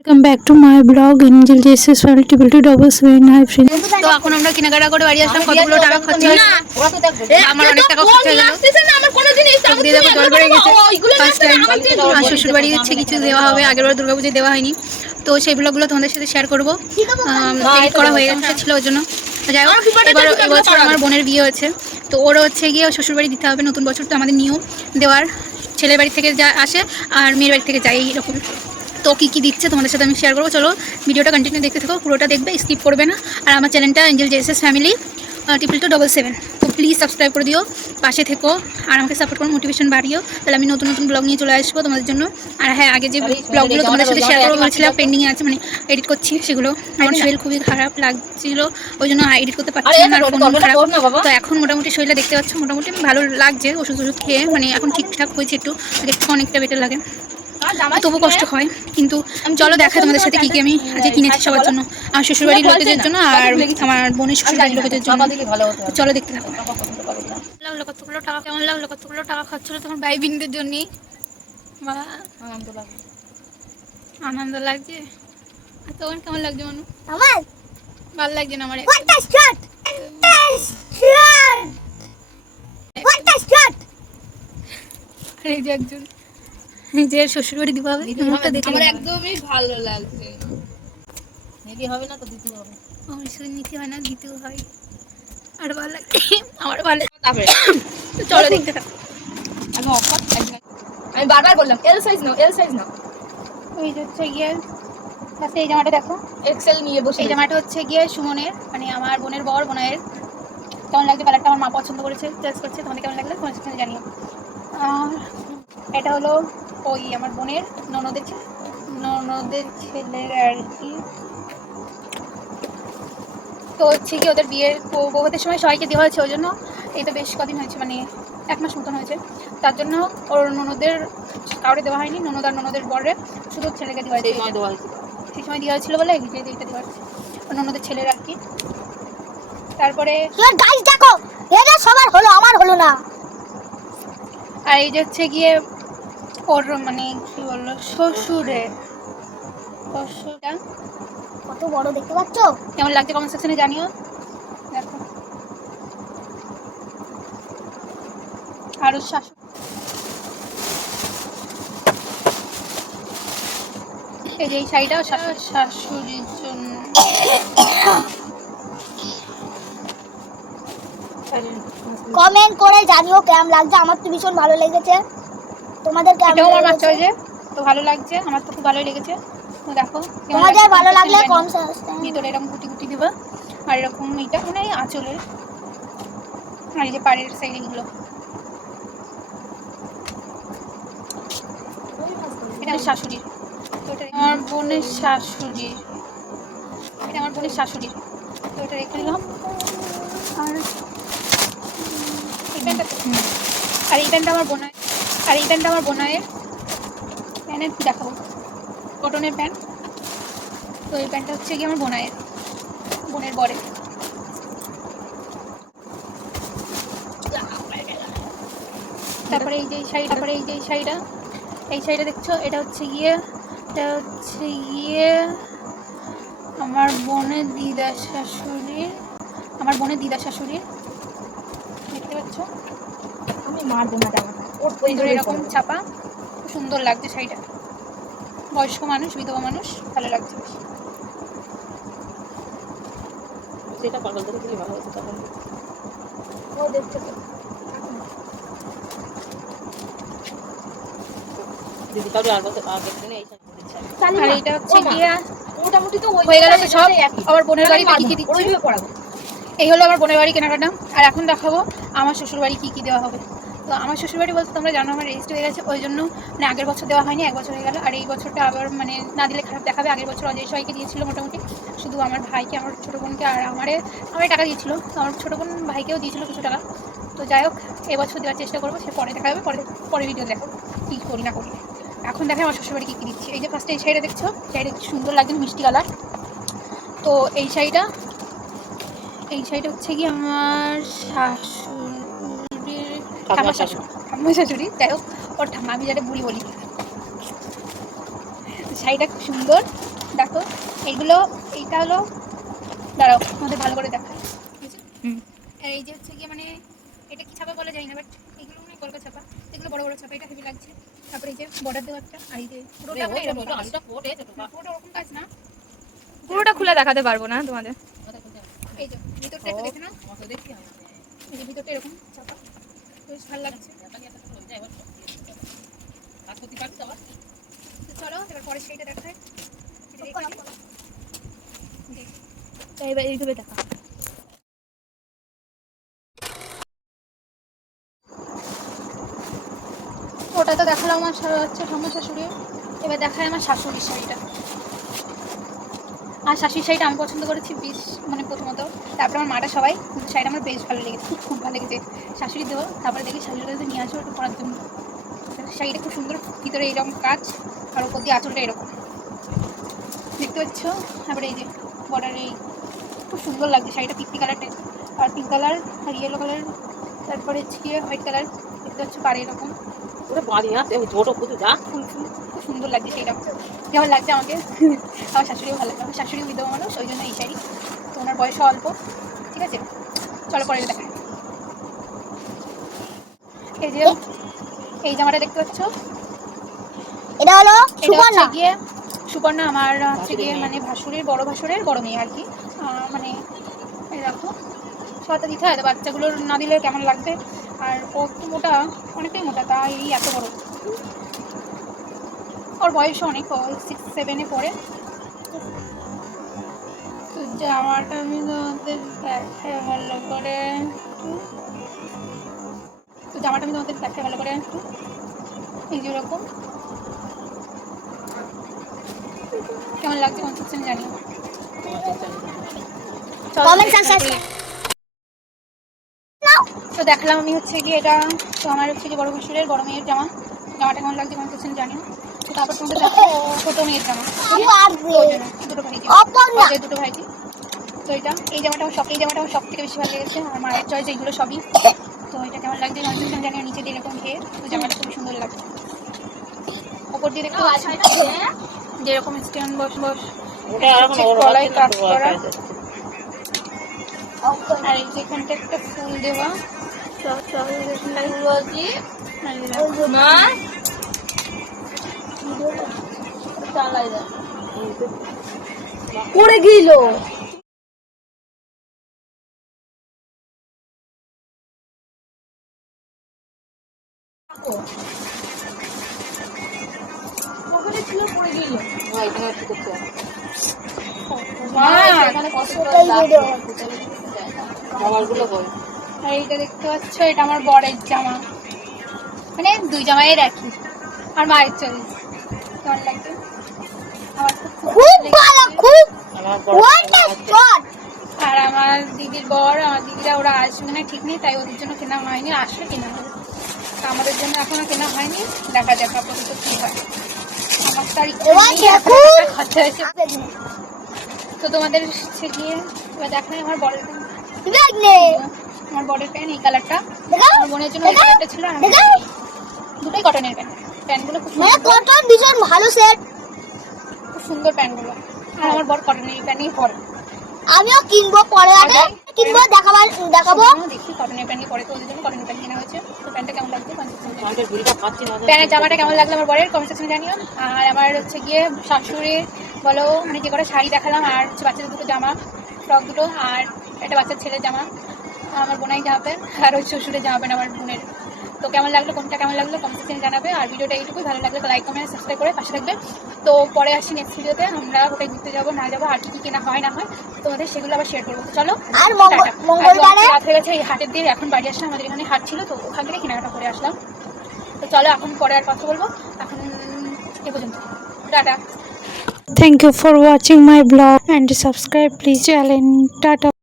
Welcome back to my blog Angel Jesus 2277. Hi friends. তো এখন আমরা কেনাকাটা করে বাড়ি আসলাম। কতগুলো টাকা খরচ হলো, আমার অনেক টাকা খরচ হয়ে গেল। চোখ দিয়ে দেখো জল বেড়ে গেছে। ফার্স্ট টাইম আর শ্বশুর বাড়ি হচ্ছে কিছু দেওয়া হবে, আগের বার দুর্গাপুজোয় দেওয়া হয়নি, তো সেই ব্লগগুলো তোমাদের সাথে শেয়ার করবো। এডিট করা হয়ে গেছে ছিল ওই জন্য। যাই হোক, এবছর আমার বোনের বিয়ে হয়েছে, তো ওরও হচ্ছে গিয়ে শ্বশুর বাড়ি দিতে হবে। নতুন বছর তো আমাদের নিয়ম দেওয়ার, ছেলের বাড়ি থেকে যা আসে আর মেয়ের বাড়ি থেকে যায় এইরকম। তো কী কী দিচ্ছে তোমাদের সাথে আমি শেয়ার করবো। চলো ভিডিওটা কন্টিনিউ দেখতে থাকো, পুরোটা দেখবে, স্কিপ করবে না। আর আমার চ্যানেলটা এঞ্জেল জেসেস ফ্যামিলি 2277, তো প্লিজ সাবস্ক্রাইব করে দিও, পাশে থেকো আর আমাকে সাপোর্ট করো, মোটিভেশন বাড়িও, তাহলে আমি নতুন নতুন ব্লগ নিয়ে চলে আসবো তোমাদের জন্য। আর হ্যাঁ, আগে যে ব্লগগুলো তোমাদের সাথে শেয়ার করবো বলেছিলাম পেন্ডিংয়ে আছে, মানে এডিট করছি সেগুলো। আমার শরীর খুবই খারাপ লাগছিল, ওই জন্য এডিট করতে পারছি না, আর ফোন খারাপ। তো এখন মোটামুটি শরীরটা দেখতে পাচ্ছ, মোটামুটি ভালো লাগছে ওষুধ খেয়ে, মানে এখন ঠিকঠাক হয়েছে, একটু অনেকটা বেটার লাগে, তবু কষ্ট হয়। কিন্তু চলো দেখা তোমাদের সাথে কী কী আমি আজকে কিনেছি সবার জন্য, আমার শ্বশুরবাড়ির লোকেদের জন্য আর আমার বোনের শ্বশুরবাড়ির লোকেদের জন্য। চলো দেখতে থাকো। লাগলো কতগুলো টাকা, কেমন লাগলো কতগুলো টাকা খরচ হলো তোমার ভাই বোনদের জন্যই? বা আনন্দ লাগছে। আর তোমার কেমন লাগছে মানু? আমার ভালো লাগছে না আমার। এই যে একজন নিজের শ্বশুরবাড়ি দিবা হবে, আমার একদমই ভালো লাগছে। নিতে হবে না তো দিতে হবে। আমার শুধু নিতে হয় না, দিতেও হয়, আর ভালো লাগে আমার ভালো। তো চলো দেখতে থাকো। আমি বারবার বললাম এল সাইজ নাও, এল সাইজ নাও। ওই যে হচ্ছে গিয়ে এই জামাটা দেখো, এক্সেল নিয়ে বসে। এই জামাটা হচ্ছে গিয়ে সুমনের, মানে আমার বোনের বর বোনের। কেমন লাগছে কালারটা? আমার মা পছন্দ করেছে, চয়েস করছে। তোমাদের কেমন লাগলো তোমার সাথে জানিও। আর এটা হলো ওই আমার বোনের ননদের ছেলের আর কি। তো হচ্ছে কি ওদের বিয়ের বউদের সময় সবাইকে দেওয়া হয়েছে, ওই জন্য এই তো বেশ কদিন হয়েছে, মানে 1 মাস মতন হয়েছে, তার জন্য ওর ননদের কাউরে দেওয়া হয়নি, ননদ আর ননদের বরের শুধু ছেলেকে দেওয়া হয়েছে। সেই সময় দেওয়া হয়েছিল বলে এইটা দেওয়া হয়েছে ননদের ছেলের আর কি। তারপরে গাইস দেখো, এটা সবার হলো, আমার হলো না। আর এই যে হচ্ছে গিয়ে ওর মানে কি বললো শ্বশুরের, কত বড় দেখতে পাচ্ছ? কেমন লাগছে কমেন্ট সেকশনে জানিও। দেখো আর ওর শাশুড়ি, এই যে এই শাড়িটা শাশুড়ির জন্য। কমেন্ট করে জানিও কেমন লাগছে। আমার তো ভীষণ ভালো লেগেছে, তোমাদের কেমন আমার বাচ্চা লেগেছে? হয়েছে তো ভালো লাগছে, আমার তো খুব ভালোই লেগেছে। তো দেখো তোমাদের ভালো লাগলে কমেন্ট ভিতরে এরকম গুটি গুটি দেবা, আর এরকম এইটা মানে আঁচলের, আর এই যে পাড়ের সাইডে এগুলো। এটা আমার শাশুড়ির, তো এটা আমার বোনের শাশুড়ির, এটা আমার বোনের শাশুড়ির, তো এটা রেখে দিলাম। আর এই প্যান্টটা, আর এই প্যান্টটা আমার বোনায়, আর এই প্যান্টটা আমার বোনায়ের প্যান্টের দেখাবো, কটনের প্যান্ট। তো এই প্যান্টটা হচ্ছে কি আমার বোনায়ের, বোনের বরে। তারপরে এই যে এই শাড়িটা, এই শাড়িটা দেখছো, এটা হচ্ছে গিয়ে আমার বোনের দিদা শাশুড়ির, আমার বোনের দিদা শাশুড়ির, দেখতে পাচ্ছ? আমি মারবো না জামাটা, ওর ওই ধরে এরকম ছাপা, খুব সুন্দর লাগছে শাড়িটা। বয়স্ক মানুষ, বিধবা মানুষ, ভালো লাগছে। সেটা পাগল থেকে খুবই ভালো হয়েছে তখন। ও দেখতে তো দিদি কাউকে আর বলতে আর দেখতে নেই। আর এটা হচ্ছে গিয়ে মোটামুটি তো হয়ে গেল। তো সব আমার বোনের বাড়ি কি কি দিচ্ছে, পড়াবো। এই হলো আমার বোনের বাড়ি কেনাকাটা। আর এখন দেখাবো আমার শ্বশুর বাড়ি কী কী দেওয়া হবে। তো আমার শ্বশুরবাড়ি বলতে তোমরা জানো আমার রেজিস্ট হয়ে গেছে, ওই জন্য মানে আগের বছর দেওয়া হয়নি, 1 বছর হয়ে গেল। আর এই বছরটা আবার মানে না দিলে খারাপ দেখাবে। আগের বছর অজয় সবাইকে দিয়েছিল মোটামুটি, শুধু আমার ভাইকে, আমার ছোটো বোনকে আর আমারে টাকা দিয়েছিল, তো আমার ছোটো বোন ভাইকেও দিয়েছিল কিছু টাকা। তো যাই হোক, এবছর দেওয়ার চেষ্টা করবো, সে পরে দেখা যাবে, পরে ভিডিও দেখো কী করি না করি। এখন দেখে আমার শ্বশুরবাড়ি কী কী দিচ্ছি। এই যে ফার্স্টে এই শাড়িটা দেখছো, শাড়িটা কি সুন্দর লাগছে, মিষ্টি কালার। তো এই শাড়িটা হচ্ছে কি আমার শাশুড়ির, ঠাম্মা শাশুড়ি, যাই হোক ওর ঠাম্মা, আমি যাতে বুড়ি বলি। শাড়িটা খুব সুন্দর, এইগুলো, এইটা হলো, দাঁড়াও আমাদের ভালো করে দেখায়। আর এই যে হচ্ছে গিয়ে মানে এটা কি ছাপা বলা যায় না, বাট এগুলো মানে কলকা ছাপা, এগুলো বড় বড় ছাপা, এটা হেভি লাগছে। তারপরে এই যে বর্ডার দেওয়া একটা, আর এই যে পুরোটা মানে এরকম কাজ। পুরোটা ওরকম কাজ না, পুরোটা খুলে দেখাতে পারবো না তোমাদের। এই যে ভিতরটা একটু দেখে নাও, এই যে ভিতরটা এরকম ছাপা, বেশ ভালো লাগছে। চলো এবার পরে সেইটা দেখায়। এবার এইভাবে দেখা। ওটা তো দেখালাম আমার হচ্ছে ঠাম্মা শাশুড়ি, এবার দেখায় আমার শাশুড়ির শাড়িটা। আর শাশুড়ির শাড়িটা আমি পছন্দ করেছি বেশ, মানে প্রথমত। তারপরে আমার মাটা সবাই, কিন্তু শাড়িটা আমার বেশ ভালো লেগেছে, খুব ভালো লেগেছে। শাশুড়ি দেবো, তারপরে দেখি শাশুড়ির কাছে নিয়ে আসবো একটু পরার জন্য। শাড়িটা খুব সুন্দর, ভিতরে এইরকম কাজ, আর উপর দিয়ে আঁচলটা এরকম দেখতে পাচ্ছ। তারপরে এই যে বর্ডার, এই খুব সুন্দর লাগছে শাড়িটা, পিঙ্ক কালারটা, আর পিঙ্ক কালার আর ইয়েলো কালার, তারপরে ছিয়ে হোয়াইট কালার দেখতে পাচ্ছ পারে এরকম ফুল ফুল, খুব সুন্দর লাগছে সেইটা। যেমন লাগছে আমাকে, আমার শাশুড়িও ভালো লাগছে। আমার শাশুড়ি বিধবা মানুষ, ওই জন্য এই শাড়ি, তো ওনার বয়সও অল্প। ঠিক আছে, চলো পরে দেখা। এই যে এই জামাটা দেখতে পাচ্ছ, এটা হলো এটা হচ্ছে সুবর্ণা। গিয়ে সুবর্ণা, আমার হচ্ছে গিয়ে মানে ভাসুরের বড় মেয়ে আর কি। মানে দেখো সবাই দিতে হয়, তো বাচ্চাগুলোর না দিলে কেমন লাগবে। আর ও একটু মোটা, অনেকটাই মোটা, তাই এই এত বড়। ওর বয়স অনেক, ও 6, 7-এ পড়ে। তো জামাটা আমি তোমাদের দেখাই ভালো করে, তো জামাটা আমি তোমাদের দেখাই ভালো করে একটু। এই যেরকম কেমন লাগছে কনসেপশন জানি। কমেন্ট সাবস্ক্রাইব তো দেখলাম আমি হচ্ছে গিয়ে এটা, তো আমার হচ্ছে গিয়ে বড় ভাসুরের বড় মেয়ের জামাটা কেমন লাগছে কনসেপশন জানি। তো তারপর তোমাদের দেখো ছোট মেয়ের জামা, দুটো ভাইজি, দুটো ভাইজি। তো এই জামাটা আমার সব থেকে বেশি ভালো লেগেছে, আমার মায়ের চয়েস এইগুলো সবই। তো এটা কেমন লাগছে কনসেপশন জানি। নিচে দিয়ে এরকম ঘের, তো জামাটা খুবই সুন্দর লাগছে। ওপর দিয়ে দেখতে পাচ্ছি যেরকম স্ট্যান্ড বস গলায় কাট করা, আর এই যেখানটা একটা ফুল দেওয়া, পড়ে গেল। আর এইটা দেখতে পাচ্ছ, এটা আমার বরের জামা, মানে দুই জামাই রাখি। আর মায়ের চয়েস কেমন লাগছে, আমার খুব ভালো, খুব ওয়ান্ডারফুল। আর আমার দিদির বর, আমার দিদিরা ওরা আসবে না ঠিক নেই, তাই ওদের জন্য কেনা হয়নি, আসলে কেনা হবে। তা আমাদের জন্য এখনো কেনা হয়নি, দেখা যাক আপাতত কি হয়। আমার তারিখ খরচা হয়েছে। তো তোমাদের হচ্ছে গিয়ে এবার দেখাই আমার বরের প্যান্ট, এই কালারটা আমার বোনের জন্য এই কালারটা ছিল, আর দুটোই কটনের প্যান্টগুলো খুব কটন ভীষণ ভালো সেট, খুব সুন্দর প্যান্টগুলো। আর আমার বর কটনের এই প্যান্টই পরে, আমিও কিনবো, পরে আগে কিনবো, দেখাবো। দেখি কটনের প্যান্টই পরে, তো ওদের জন্য কটনের প্যান্ট কেনা হয়েছে। তো প্যান্টটা কেমন লাগছে, প্যান্টের জামাটা কেমন লাগলো আমার বরের কমেন্ট সেকশনে জানিও। আর আমার হচ্ছে গিয়ে শাশুড়ির বলো, মানে যে কটা শাড়ি দেখালাম, আর হচ্ছে বাচ্চাদের দুটো জামা, ফ্রক দুটো, আর একটা বাচ্চার ছেলের জামা, আমার বোনাই জামা প্যান্ট, আর ওই শ্বশুরের জামা প্যান্ট আমার বোনের। তো কেমন লাগলো, কোনটা কেমন লাগলো কমেন্ট সেকশনে জানাবে। আর ভিডিওটা এইটুকুই, ভালো লাগলে লাইক কমেন্ট সাবস্ক্রাইব করে পাশে থাকবে। তো পরে আসি নেক্সট ভিডিওতে, আমরা কোথায় ঘুরতে যাবো না যাবো, আর কি কি কেনা হয় না হয় তোমাদের সেগুলো আবার শেয়ার করবো। চলো, আর মঙ্গলবারে রাত হয়ে গেছে, এই হাটের দিয়ে এখন বাড়ি আসলাম, আমাদের এখানে হাট ছিল, তো ওখান থেকে কেনাকাটা করে আসলাম। তো চলো এখন পরে আর কথা বলবো, এখন এ পর্যন্ত, tata. Thank you for watching my blog and subscribe please channel. Tata.